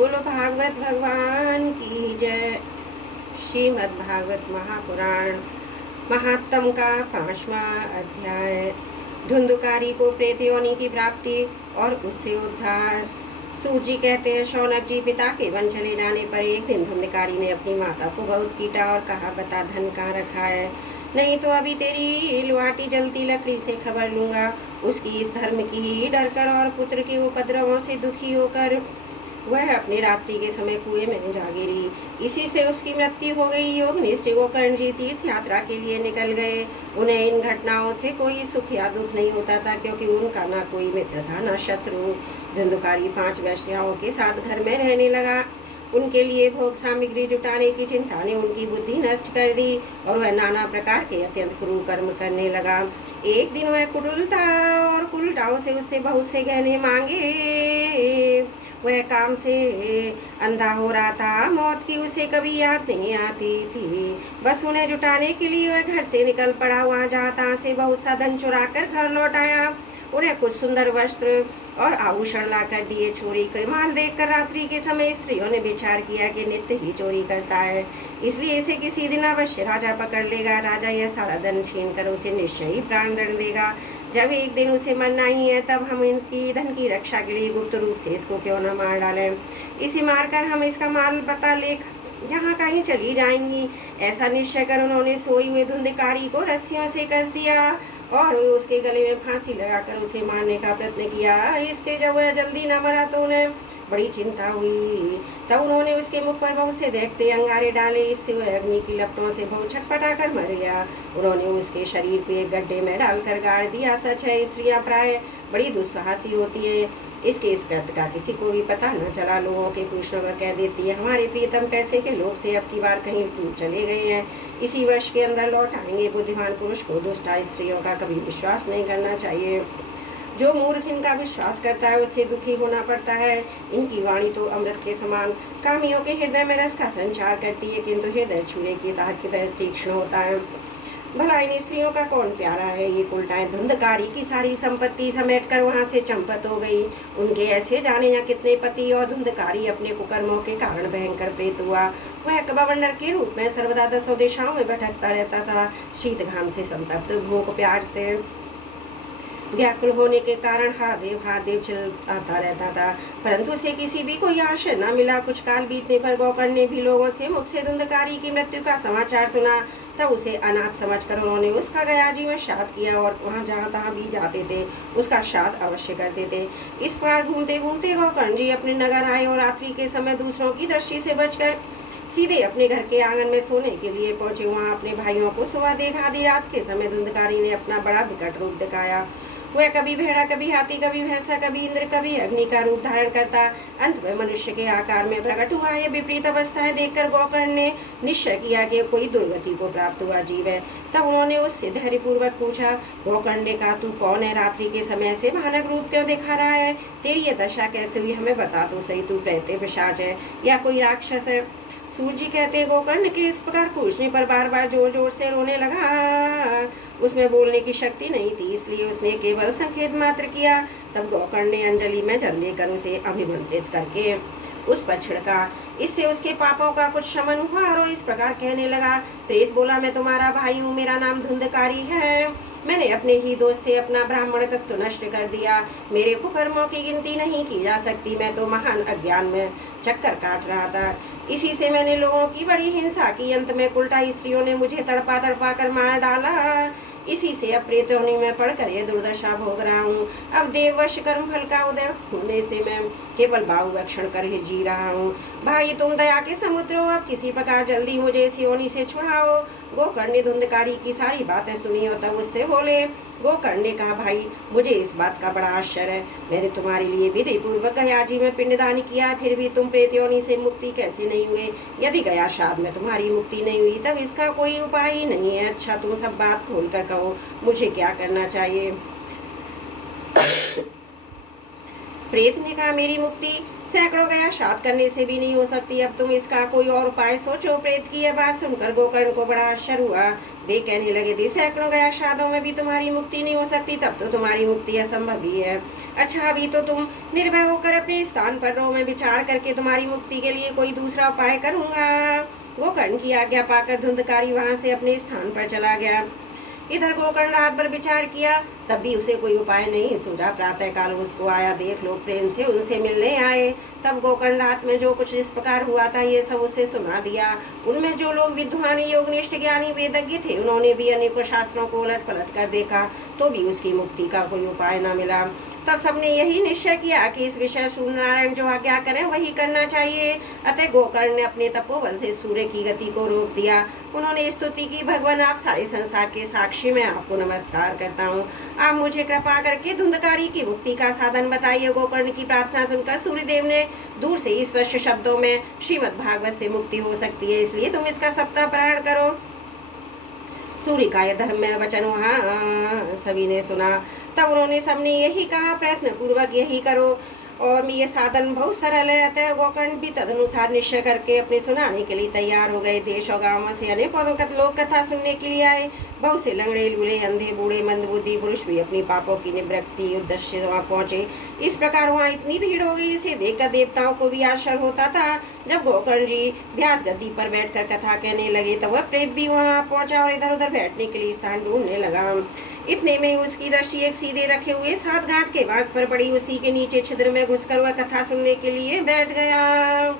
बोलो भागवत भगवान की जय। श्रीमद् भागवत महापुराण महात्म का 5वां अध्याय। धुंधुकारी को प्रेत योनि की प्राप्ति और उससे उद्धार। सूत जी कहते हैं, शौनक जी, पिता के वन चले जाने पर एक दिन धुंधकारी ने अपनी माता को बहुत पीटा और कहा, बता धन कहाँ रखा है, नहीं तो अभी तेरी लुहाटी जलती लकड़ी से खबर लूंगा। उसकी इस धर्म की ही डर कर और पुत्र के उपद्रवों से दुखी होकर वह अपनी रात्रि के समय कुएं में जा गिरी। इसी से उसकी मृत्यु हो गई। योगनिष्ठ गोकर्ण जी तीर्थ यात्रा के लिए निकल गए। उन्हें इन घटनाओं से कोई सुख या दुख नहीं होता था, क्योंकि उनका ना कोई मित्र था न शत्रु। धुंधुकारी 5 वेश्याओं के साथ घर में रहने लगा। उनके लिए भोग सामग्री जुटाने की चिंता ने उनकी बुद्धि नष्ट कर दी और वह नाना प्रकार के अत्यंत क्रूर कर्म करने लगा। एक दिन वह कुटिल था और कुलटाओं से उससे बहुत से गहने मांगे। वह काम से अंधा हो रहा था। मौत की उसे कभी याद नहीं आती थी। बस उन्हें जुटाने के लिए वह घर से निकल पड़ा। वहाँ जहाँ तहाँ से बहुत सा धन चुरा कर घर लौट आया। उन्हें कुछ सुंदर वस्त्र और आभूषण लाकर दिए। चोरी के माल देखकर रात्रि के समय स्त्रियों ने विचार किया कि नित्य ही चोरी करता है, इसलिए इसे किसी दिन अवश्य राजा पकड़ लेगा। राजा यह सारा धन छीन कर उसे निश्चय ही प्राण दंड देगा। जब एक दिन उसे मरना ही है, तब हम इनकी धन की रक्षा के लिए गुप्त रूप से इसको क्यों न मार डालें। इसे मारकर हम इसका माल पता लेख जहाँ कहीं चली जाएंगी। ऐसा निश्चय कर उन्होंने सोई हुए धुंधकारी को रस्सियों से कस दिया और उसके गले में फांसी लगाकर उसे मारने का प्रयत्न किया। इससे जब वह जल्दी न मरा तो उन्हें बड़ी चिंता हुई। तब उन्होंने उसके मुख पर बहुत से देखते अंगारे डाले। इससे वह अग्नि की लपटों से बहुत छटपटा कर मर गया। उन्होंने उसके शरीर को एक गड्ढे में डालकर गाड़ दिया। सच है, स्त्रियां प्राय बड़ी दुस्साहसी होती है। इस कृत्य का किसी को भी पता न चला। लोगों के पूछने पर कह देती है, हमारे प्रियतम पैसे के लोभ से अब की बार कहीं दूर चले गए हैं, इसी वर्ष के अंदर लौट आएंगे। बुद्धिमान पुरुष को दुष्टा स्त्रियों का कभी विश्वास नहीं करना चाहिए। जो मूर्ख इनका विश्वास करता है उससे दुखी होना पड़ता है। इनकी वाणी तो अमृत के समान कामियों के हृदय में रस का संचार करती है, किंतु हृदय छुरे की तार की तरह तीक्ष्ण होता है। भला इन स्त्रियों का कौन प्यारा है। ये उल्टाएं धुंधकारी की सारी संपत्ति समेट कर वहाँ से चंपत हो गई। उनके ऐसे जाने या कितने पति और धुंधकारी अपने कुकर्मों के कारण भयंकर प्रेत हुआ। वह कबंडर के रूप में सर्वदा 10 दिशाओं में भटकता रहता था। शीत घाम से संतप्त, भूख प्यार से व्याकुल होने के कारण हाथ देव चलता रहता था, परंतु उसे किसी भी कोई आश्रय न मिला। कुछ काल बीतने पर गोकर्ण ने भी लोगों से मुख से धुंधकारी की मृत्यु का समाचार सुना। तब उसे अनाथ समझकर उन्होंने उसका गया जी में श्राद्ध किया और वहाँ जहाँ तहाँ भी जाते थे उसका श्राद्ध अवश्य करते थे। इस बार घूमते घूमते गोकर्ण जी अपने नगर आए और रात्रि के समय दूसरों की दृष्टि से बचकर सीधे अपने घर के आंगन में सोने के लिए पहुंचे। वहाँ अपने भाइयों को सुबह देखा। आधी रात के समय धुंधकारी ने अपना बड़ा विकट रूप दिखाया। वह कभी भेड़ा, कभी हाथी, कभी भैंसा, कभी इंद्र, कभी अग्नि का रूप धारण करता अंत में मनुष्य के आकार में प्रकट हुआ। यह विपरीत अवस्थाएं देखकर गोकर्ण ने निश्चय किया कि कोई दुर्गति को प्राप्त हुआ जीव है। तब उन्होंने उससे धैर्यपूर्वक पूछा। गोकर्ण ने कहा, तू कौन है? रात्रि के समय से भयानक रूप क्यों दिखा रहा है? तेरी यह दशा कैसे हुई, हमें बता तो सही। तू प्रेत, पिशाच है या कोई राक्षस है? सूर्य जी कहते, गोकर्ण के इस प्रकार पूछने पर बार बार जोर जोर से रोने लगा। उसमें बोलने की शक्ति नहीं थी, इसलिए उसने केवल संकेत मात्र किया। तब गोकर्ण ने अंजलि में जल लेकर उसे अभिमंत्रित करके उस पर छिड़का। इससे उसके पापों का कुछ शमन हुआ और इस प्रकार कहने लगा। प्रेत बोला, मैं तुम्हारा भाई हूँ, मेरा नाम धुंधकारी है। मैंने अपने ही दोष से अपना ब्राह्मण तत्व नष्ट कर दिया। मेरे कुकर्मों की गिनती नहीं की जा सकती। मैं तो महान अज्ञान में चक्कर काट रहा था, इसी से मैंने लोगों की बड़ी हिंसा की। अंत में उल्टा स्त्रियों ने मुझे तड़पा तड़पा कर मार डाला। इसी से अब प्रेत योनि में पड़कर यह दुर्दशा भोग रहा हूँ। अब देववश कर्म फल का उदय होने से मैं केवल बाहु भक्षण कर ही जी रहा हूँ। भाई, तुम दया के समुद्र हो, अब किसी प्रकार जल्दी मुझे इस योनि से छुड़ाओ। गोकर्ण ने धुंधकारी की सारी बातें सुनी और तब उससे बोले। गोकर्ण ने कहा, भाई, मुझे इस बात का बड़ा आश्चर्य है। मैंने तुम्हारे लिए विधि पूर्वक गया जी में पिंडदान किया, फिर भी तुम प्रेत योनि से मुक्ति कैसे नहीं हुए? यदि गया श्राद्ध में तुम्हारी मुक्ति नहीं हुई, तब इसका कोई उपाय ही नहीं है। अच्छा, तुम सब बात खोल कर कहो, मुझे क्या करना चाहिए? प्रेत ने कहा, मेरी मुक्ति सैकड़ों गया श्राद्ध करने से भी नहीं हो सकती, अब तुम इसका कोई और उपाय सोचो। प्रेत की यह बात सुनकर गोकर्ण को बड़ा आश्चर्य हुआ। वे कहने लगे, दी सैकड़ों गया श्राद्धों में भी तुम्हारी मुक्ति नहीं हो सकती, तब तो तुम्हारी मुक्ति असंभव ही है। अच्छा, अभी तो तुम निर्भय होकर अपने स्थान पर रहो, मैं विचार करके तुम्हारी मुक्ति के लिए कोई दूसरा उपाय करूंगा। गोकर्ण की आज्ञा पाकर धुंधकारी वहां से अपने स्थान पर चला गया। इधर गोकर्ण रात भर विचार किया, तब भी उसे कोई उपाय नहीं सूझा। प्रातः काल उसको आया देख लोग प्रेम से उनसे मिलने आए। तब गोकर्ण रात में जो कुछ इस प्रकार हुआ था ये सब उसे सुना दिया। उनमें जो लोग विद्वान योगनिष्ठ ज्ञानी वेदज्ञ थे, उन्होंने भी अनेकों शास्त्रों को उलट पलट कर देखा, तो भी उसकी मुक्ति का कोई उपाय न मिला। तब सबने यही निश्चय किया कि इस विषय सूर्यनारायण जो आज्ञा करें वही करना चाहिए। अतः गोकर्ण ने अपने तपोबल से सूर्य की गति को रोक दिया। उन्होंने स्तुति की, भगवान आप सारे संसार के साक्षी में आपको नमस्कार करता हूँ, आप मुझे कृपा करके धुंधकारी की मुक्ति का साधन बताइए। गोकर्ण की प्रार्थना सुनकर सूर्यदेव ने दूर से स्पष्ट शब्दों में, श्रीमद् भागवत से मुक्ति हो सकती है, इसलिए तुम इसका सप्ताह पारायण करो। सूर्य का यह धर्म में वचन वहाँ सभी ने सुना। तब उन्होंने सबने यही कहा, प्रयत्न पूर्वक यही करो, और ये साधन बहुत सरल है। अतः गोकर्ण भी तदनुसार निश्चय करके अपने सुनाने के लिए तैयार हो गए। देश और गांवों से अनेकों लोग कथा सुनने के लिए आए। बहुत से लंगड़े, लूले, अंधे, बूढ़े, मंदबुद्धि पुरुष भी अपनी पापों की निवृत्ति उद्देश्य वहाँ पहुंचे। इस प्रकार वहाँ इतनी भीड़ हो गई, जिसे देखकर देवताओं को भी आश्चर्य होता था। जब गोकर्ण जी व्यास गद्दी पर बैठकर कथा कहने लगे, तब वह प्रेत भी वहाँ पहुंचा और इधर उधर बैठने के लिए स्थान ढूंढने लगा। इतने में उसकी दृष्टि एक सीधे रखे हुए 7 गांठ के बांस पर पड़ी, उसी के नीचे छिद्र में घुसकर वह कथा सुनने के लिए बैठ गया।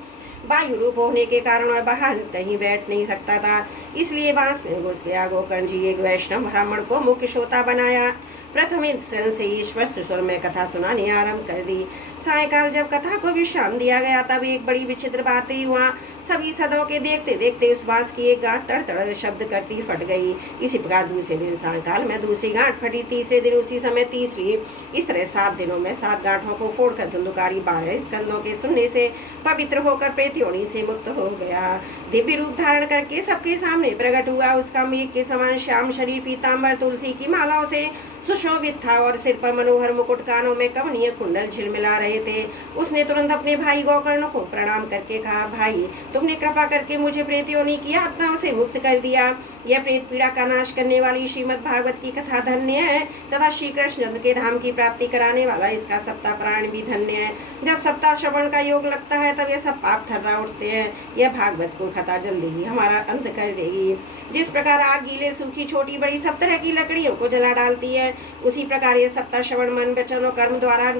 वायु रूप होने के कारण वह बाहर कहीं बैठ नहीं सकता था, इसलिए बांस में घुस गया। गोकर्ण जी एक वैष्णव ब्राह्मण को मुख्य श्रोता बनाया। प्रथम सन से ईश्वर स्वर में कथा सुनानी आरंभ कर दी। सायकाल जब कथा को विश्राम दिया गया, तब एक बड़ी विचित्र बात हुई। वहाँ सभी सदों के देखते देखते उस बांस की एक गांठ तड़ तड़ शब्द करती फट गई। इसी प्रकार दूसरे दिन सायकाल में दूसरी गांठ फटी, तीसरे दिन उसी समय तीसरी। इस तरह 7 दिनों में 7 गांठों को फोड़कर धुंधकारी 12 स्कंदों के सुनने से पवित्र होकर प्रेत योनि से मुक्त हो गया। दिव्य रूप धारण करके सबके सामने प्रकट हुआ। उसका मेघ के समान श्याम शरीर पीताम्बर तुलसी की मालाओं से सुशोभित था और सिर पर मनोहर मुकुट, कानों में कमनीय कुंडल झिलमिला रहे थे। उसने तुरंत अपने भाई गोकर्ण को प्रणाम करके कहा, भाई तुमने कृपा करके मुझे प्रेत योनि की यातनाओं से मुक्त कर दिया। यह प्रेत पीड़ा का नाश करने वाली श्रीमद् भागवत की कथा धन्य है, तथा श्री कृष्ण के धाम की प्राप्ति कराने वाला इसका सप्ताह पारायण भी धन्य है। जब सप्ताह श्रवण का योग लगता है, तब यह सब पाप थर्रा उठते हैं। यह भागवत को कथा जल्दी ही हमारा अंत कर देगी। जिस प्रकार आग गीले, सूखी, छोटी बड़ी सब तरह की लकड़ियों को जला डालती है, उसी प्रकार ये सप्ताह श्रवण मन, वचन और कर्म द्वारा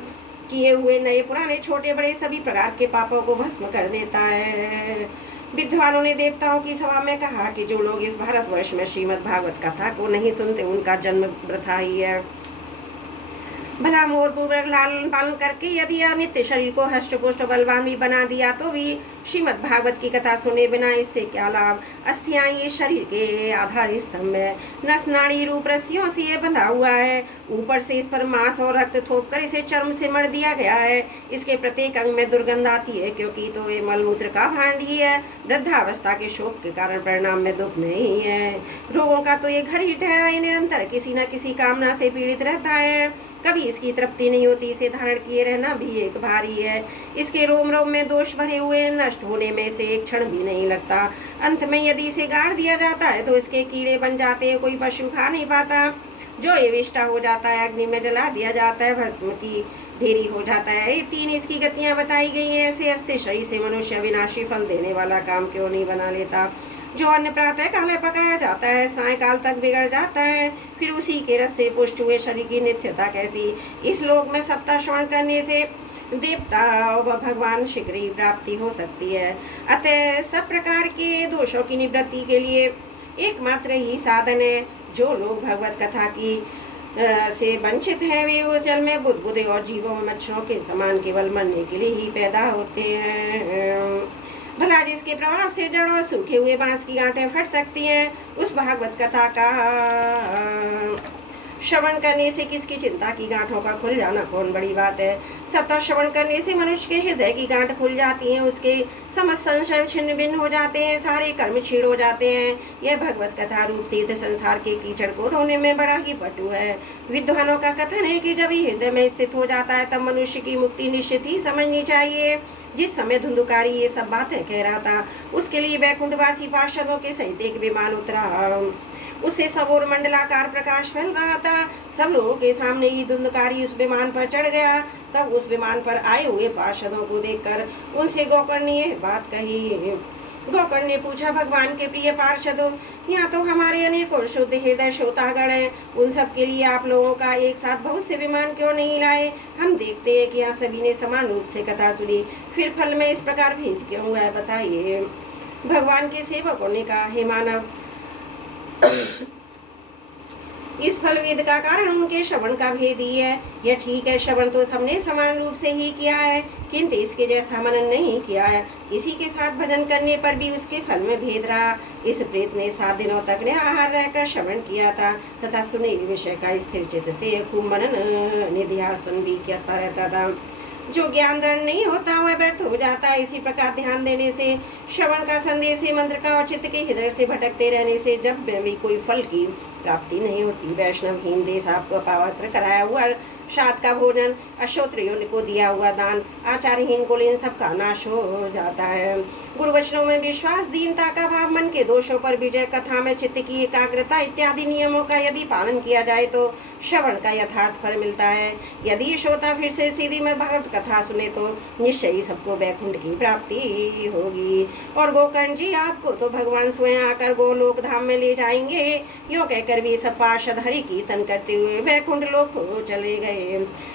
किए हुए नए पुराने छोटे बड़े सभी प्रकार के पापों को भस्म कर देता है। विद्वानों ने देवताओं की सभा में कहा कि जो लोग इस भारतवर्ष में श्रीमद् भागवत कथा को नहीं सुनते, उनका जन्म वृथा ही है। भला मोर पूर्वक लालन पालन करके यदि यह नित्य शरीर को हष्ट पुष्ट बलवान भी बना दिया, तो भी श्रीमद् भागवत की कथा सुने बिना इससे क्या लाभ। अस्थियां ये शरीर के आधार स्तंभ है, नस नाड़ी रूप रस्सियों से ये बंधा हुआ है। ऊपर से इस पर मांस और रक्त थोप कर इसे चर्म से मढ़ दिया गया है। इसके प्रत्येक अंग में दुर्गंध आती है, क्योंकि तो ये मलमूत्र का भांड ही है। वृद्धावस्था के शोक के कारण परिणाम में दुख नहीं है। रोगों का तो ये घर ही ठहरा है, निरंतर किसी न किसी कामना से पीड़ित रहता है। कभी इसकी तृप्ति नहीं होती, इसे धारण किए रहना भी एक भारी है। इसके रोम रोम में दोष भरे हुए, नष्ट होने में इसे एक क्षण भी नहीं लगता। अंत में यदि इसे गाड़ दिया जाता है तो इसके कीड़े बन जाते हैं, कोई पशु खा नहीं पाता। जो ये विष्टा हो जाता है, अग्नि में जला दिया जाता है, भस्म की ढेरी हो जाता है। ये 3 इसकी गतियां बताई गई हैं। ऐसे अस्थिर शरीर से मनुष्य विनाशी फल देने वाला काम क्यों नहीं बना लेता। जो अन्न प्रातः काल पकाया जाता है, सायकाल तक बिगड़ जाता है, फिर उसी के रस से पुष्ट हुए शरीर की नित्यता कैसी। इस लोक में सप्ताह श्रवण करने से देवता व भगवान शीघ्र ही प्राप्ति हो सकती है। अतः सब प्रकार के दोषों की निवृत्ति के लिए एकमात्र ही साधन है। जो लोग भगवत कथा की से वंचित हैं, वे उस जल में बुदबुदे और जीवों में मच्छरों के समान केवल मरने के लिए ही पैदा होते हैं। भला जिसके प्रभाव से जड़ों सूखे हुए बांस की गांठें फट सकती हैं, उस भागवत कथा का श्रवण करने से किसकी चिंता की गांठों का खुल जाना कौन बड़ी बात है। सतत श्रवण करने से मनुष्य के हृदय की गांठ खुल जाती है, उसके समस्त संशय छिन्न भिन्न हो जाते हैं, सारे कर्म छीड़ हो जाते हैं। यह भगवत कथा रूप तीर्थ संसार के कीचड़ को धोने में बड़ा ही पटु है। विद्वानों का कथन है कि जब हृदय में स्थित हो जाता है तब मनुष्य की मुक्ति निश्चित ही समझनी चाहिए। जिस समय धुंधुकारी ये सब बातें कह रहा था उसके लिए वैकुंठवासी पार्षदों के सहित एक विमान उतरा। उससे सबोर मंडलाकार प्रकाश फैल रहा था। सब लोगों के सामने ही धुंधकारी उस विमान पर चढ़ गया। तब उस विमान पर आए हुए पार्षदों को देखकर उनसे गोकर्ण ने यह बात कही। गोकर्ण ने पूछा, भगवान के प्रिय पार्षदों, यहाँ तो हमारे अनेकों शुद्ध हृदय श्रोतागण हैं, उन सब के लिए आप लोगों का एक साथ बहुत से विमान क्यों नहीं लाए? हम देखते हैं कि यहाँ सभी ने समान रूप से कथा सुनी, फिर फल में इस प्रकार भेद क्यों हुआ है, बताइए। भगवान के सेवकों ने कहा, हे मानव, इस फलवेद का कारण उनके श्रवण का भेद ही है। यह ठीक है, श्रवण तो सबने समान रूप से ही किया है, किंतु इसके जैसा मनन नहीं किया है। इसी के साथ भजन करने पर भी उसके फल में भेद रहा। इस प्रेत ने 7 दिनों तक निराहार रहकर श्रवण किया था तथा सुने विषय का स्थिर चित्त से खूब मनन निध्यासन भी करता रहता था। जो ज्ञान दृढ़ नहीं होता वह व्यर्थ हो जाता है। इसी प्रकार ध्यान देने से, श्रवण का संदेश मंत्र का और चित्त के हृदय से भटकते रहने से जब भी कोई फल की प्राप्ति नहीं होती। वैष्णवहीन देश आपको अपावत्र कराया हुआ सात का भोजन, अश्रोत्रियों को दिया हुआ दान, आचारहीन को इन सब का नाश हो जाता है। गुरु वचनों में विश्वास, दीनता का भाव, मन के दोषों पर विजय, कथा में चित्त की एकाग्रता इत्यादि नियमों का यदि पालन किया जाए तो श्रवण का यथार्थ फल मिलता है। यदि श्रोता फिर से सीधी में भगवत कथा सुने तो निश्चय ही सबको वैकुंठ की प्राप्ति होगी। और गोकर्ण जी, आपको तो भगवान स्वयं आकर गोलोक धाम में ले जाएंगे। यो कहकर भी सब पार्षद हरि कीर्तन करते हुए वैकुंठ लोक को चले गए।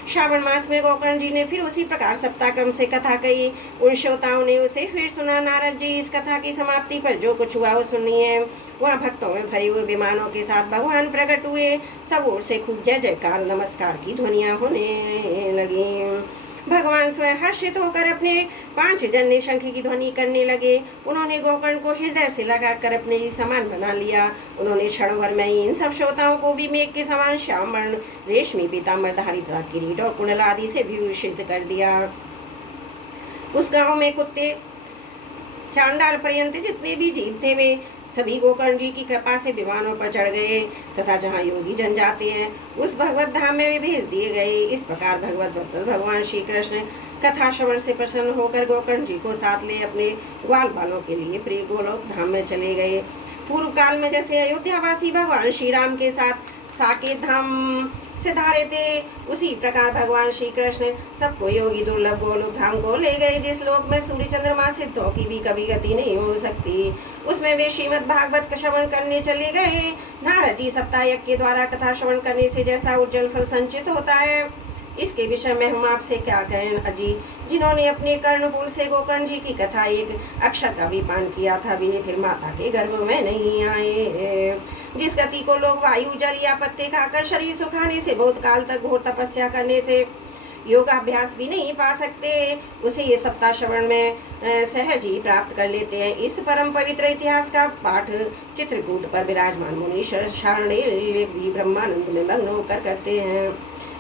श्रावण मास में गोकर्ण जी ने फिर उसी प्रकार सप्ताह क्रम से कथा कही। उन श्रोताओं ने उसे फिर सुना। नारद जी, इस कथा की समाप्ति पर जो कुछ हुआ वो सुनिए। वहाँ भक्तों में भरे हुए विमानों के साथ भगवान प्रकट हुए। सब ओर से खूब जय जयकार नमस्कार की ध्वनियां होने लगी। भगवान स्वयं हर्षित होकर अपने 5 जन्य शंख की ध्वनि करने लगे। उन्होंने गोकर्ण को हृदय से लगाकर अपने ही समान बना लिया। उन्होंने क्षण भर में इन सब श्रोताओं को भी मेघ के समान श्याम वर्ण, रेशमी पीताम्बर धारी तथा किरीट और कुंडल आदि से विभूषित कर दिया। उस गांव में कुत्ते चांडाल पर्यंत जितने भी जीव थे वे सभी गोकर्ण जी की कृपा से विमानों पर चढ़ गए तथा जहाँ योगी जन जाते हैं उस भगवत धाम में वे भेज दिए गए। इस प्रकार भगवत वत्सल भगवान श्री कृष्ण कथा श्रवण से प्रसन्न होकर गोकर्ण जी को साथ ले अपने ग्वाल बालों के लिए प्रिय गोलोक धाम में चले गए। पूर्व काल में जैसे अयोध्यावासी भगवान श्री राम के साथ साकेत धाम से धारे थे, उसी प्रकार भगवान श्री कृष्ण सबको योगी दुर्लभ गोलोक धाम को ले गए, जिस लोक में सूर्य चंद्रमा सिद्धों की भी कभी गति नहीं हो सकती। उसमें वे श्रीमद् भागवत का श्रवण करने चले गए। नारद जी सप्ताह यज्ञ के द्वारा कथा श्रवण करने से जैसा उज्जवल फल संचित होता है, इसके विषय में हम आपसे क्या कहें अजी। जिन्होंने अपने कर्णपूल से गोकर्ण जी की कथा एक अक्षर का भी पान किया था, वे फिर माता के गर्भ में नहीं आए। जिस गति को लोग वायु, जल या पत्ते खाकर शरीर सुखाने से, बहुत काल तक घोर तपस्या करने से योगाभ्यास भी नहीं पा सकते, उसे ये सप्ताह श्रवण में सहज ही प्राप्त कर लेते हैं। इस परम पवित्र इतिहास का पाठ चित्रकूट पर विराजमान मुनि शार्णेय भी ब्रह्मानंद में मग्न होकर करते हैं।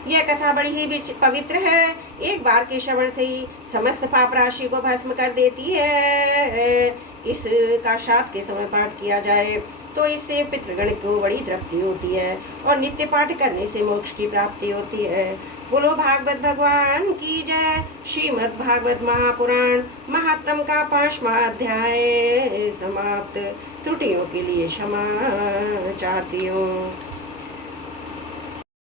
यह कथा बड़ी ही पवित्र है। एक बार के श्रवण से ही समस्त पाप राशि को भस्म कर देती है। इसका श्राद्ध के समय पाठ किया जाए तो इससे पितृगण को बड़ी तृप्ति होती है और नित्य पाठ करने से मोक्ष की प्राप्ति होती है। बोलो भागवत भगवान की जय। श्रीमद् भागवत महापुराण महात्म का 5वां अध्याय समाप्त। त्रुटियों के लिए क्षमा चाहती हूँ।